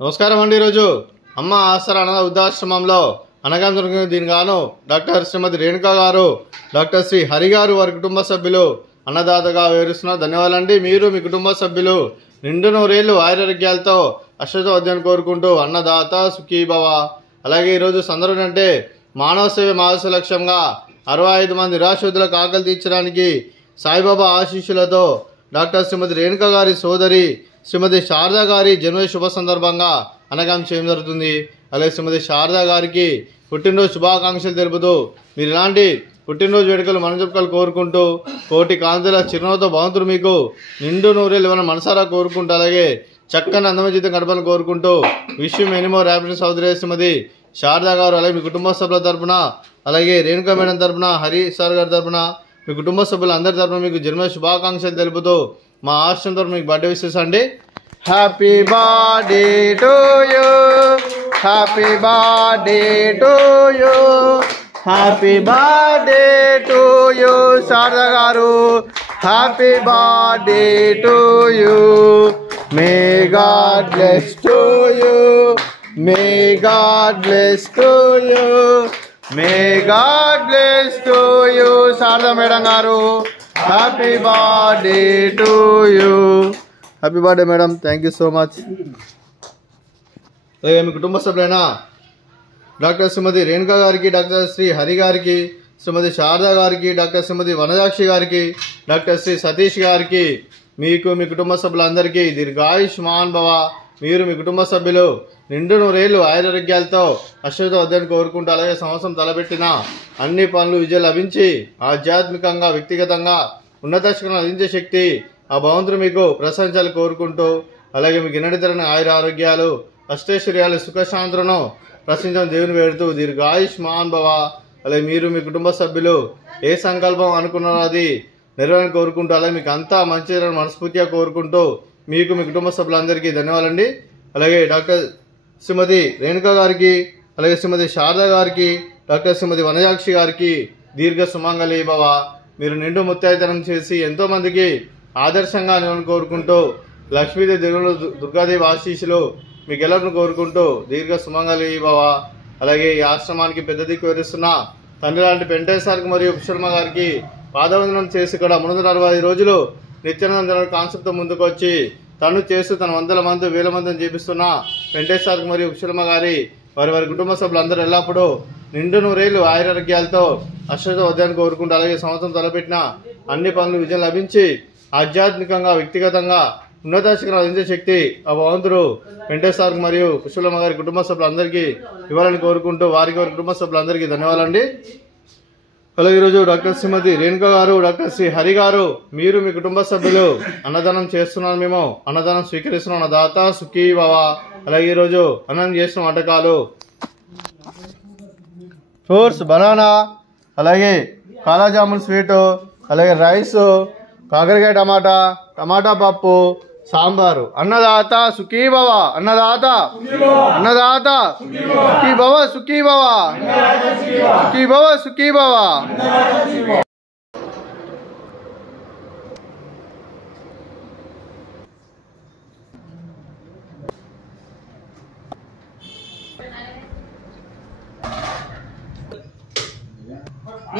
నమస్కారం అండి। ఈరోజు అమ్మ ఆసరా అనాథ వృద్ధాశ్రమంలో అనగా దీనికి గాను డాక్టర్ శ్రీమతి రేణుకా గారు, డాక్టర్ శ్రీ హరి గారు వారి కుటుంబ సభ్యులు అన్నదాతగా వివరిస్తున్నారు। ధన్యవాదాలండి। మీరు మీ కుటుంబ సభ్యులు నిండు నూరేళ్లు ఆరోగ్యాలతో అష్టైశ్వర్యాన్ని కోరుకుంటూ అన్నదాత సుఖీభవ। అలాగే ఈరోజు సందర్భం అంటే మానవ సేవ మానవ లక్ష్యంగా 65 మంది నిరాశ్రితులకు ఆకలి తీర్చడానికి సాయిబాబా ఆశీస్సులతో డాక్టర్ శ్రీమతి రేణుకా గారి సోదరి శ్రీమతి శారదా గారి జన్మ శుభ సందర్భంగా అనగాం చేయడం జరుగుతుంది। అలాగే శ్రీమతి శారదా గారికి పుట్టినరోజు శుభాకాంక్షలు తెలుపుతూ మీరు ఇలాంటి పుట్టినరోజు వేడుకలు మనజుపుకలు కోరుకుంటూ కోటి కాంతుల చిరునవ్వుతో భగవంతుడు మీకు నిండు నూరేళ్ళు ఇవ్వని మనసారా కోరుకుంటూ అలాగే చక్కని అందమైన జీవితం గడపాలని కోరుకుంటూ విషయం ఎనిమో ర్యాపిడ్ సోదరి శ్రీమతి శారదా గారు అలాగే మీ కుటుంబ సభ్యుల తరపున అలాగే రేణుకా మేడం తరపున హరి సార్ గారి తరపున మీ కుటుంబ సభ్యులు అందరి తరపున మీకు జన్మ శుభాకాంక్షలు తెలుపుతూ మా ఆశ్రమం తరపున మీకు బర్త్డే విషెస్ అండి। Happy birthday to you, happy birthday to you, happy birthday to you Sharada గారు, happy birthday to you, may God bless to you, may God bless to you, may God bless to you Sharada madam గారు, happy birthday to you. Happy birthday madam, thank you so much. అలాగే మీ కుటుంబ సభ్యులైన doctor శ్రీమతి రేణుకా గారికి, doctor Shri Hari గారికి, శ్రీమతి శారదా గారికి, doctor శ్రీమతి వనజాక్షి గారికి, doctor Shri Satish గారికి, మీకు మీ కుటుంబ సభ్యులందరికీ దీర్ఘాయుష్మాన్ భవ। మీరు మీ కుటుంబ సభ్యులు నిండు నూరేళ్లు ఆరోగ్యాలతో అశ్వతవద్దని కోరుకుంటూ అలాగే సంవత్సరం తలపెట్టిన అన్ని పనులు విజయం లభించి ఆధ్యాత్మికంగా వ్యక్తిగతంగా ఉన్నత శిఖరం అందించే శక్తి ఆ భగవంతుడు మీకు ప్రశంసలు కోరుకుంటూ అలాగే మీకు గిన్నెడితరని ఆయుర ఆరోగ్యాలు అష్టైశ్వర్యాలు సుఖశాంతులను ప్రశ్నించడం దేవుని వేడుతూ దీర్ఘాయుష్మాన్ భవ। అలాగే మీరు మీ కుటుంబ సభ్యులు ఏ సంకల్పం అనుకున్నారో అది నెరవేరని కోరుకుంటూ అలాగే మీకు అంతా మంచి మనస్ఫూర్తిగా కోరుకుంటూ మీకు మీ కుటుంబ సభ్యులందరికీ ధన్యవాదాలండి। అలాగే డాక్టర్ శ్రీమతి రేణుకా గారికి, అలాగే శ్రీమతి శారదా గారికి, డాక్టర్ శ్రీమతి వనజాక్షి గారికి దీర్ఘ సుమంగళి భవ। మీరు నిండు ముత్తైతనం చేసి ఎంతోమందికి ఆదర్శంగా నేను కోరుకుంటూ లక్ష్మీదేవి దేవుడు దుర్గాదేవి ఆశీస్సులు మీకు ఎల్లరిని కోరుకుంటూ దీర్ఘ సుమంగళి భవ। అలాగే ఈ ఆశ్రమానికి పెద్ద దిక్కు వివరిస్తున్న తండ్రి లాంటి వెంకటేశ్వరకి మరియు పుష్పమ్మ గారికి పాదవందనం చేసి ఇక్కడ 365 రోజులు నిత్యానంద కాన్సెప్ట్తో ముందుకు వచ్చి తను చేస్తూ తన వందల మంది వేల మందిని చేపిస్తున్న వెంకటేశ్వరకి మరియు పుష్పమ్మ గారి వారి కుటుంబ సభ్యులందరూ ఎల్లప్పుడూ నిండు నూరేళ్లు ఆరోగ్యాలతో అష్టైశ్వర్యాన్ని కోరుకుంటూ అలాగే సంవత్సరం తలపెట్టిన అన్ని పనులు విజయం లభించి ఆధ్యాత్మికంగా వ్యక్తిగతంగా ఉన్నత శిఖరం అందించే శక్తి ఆ భగవంతుడు వెంకటేశ్వరకి మరియు పుష్పమ్మ గారి కుటుంబ సభ్యులందరికీ ఇవ్వాలని కోరుకుంటూ వారి కుటుంబ సభ్యులందరికీ ధన్యవాదాలండి। అలాగే ఈరోజు డాక్టర్ శ్రీమతి రేణుకా గారు, డాక్టర్ శ్రీ హరి గారు, మీరు మీ కుటుంబ సభ్యులు అన్నదానం చేస్తున్నాను, మేము అన్నదానం స్వీకరిస్తున్నాం, అన్నదాత సుఖీ భవ। అలాగే ఈరోజు అన్నం చేసిన వంటకాలు ఫ్రూట్స్ బనానా, అలాగే కాలాజామున్ స్వీటు, అలాగే రైస్, కాకరకాయ టమాటా పప్పు, సాంబారు। అన్నదాత సుఖీ భవ, అన్నదాత అన్నదాత సుఖీ భవ, సుఖీ భవ, సుఖీ భవ, సుఖీ భవ।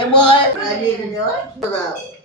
Em ơi, đi rồi.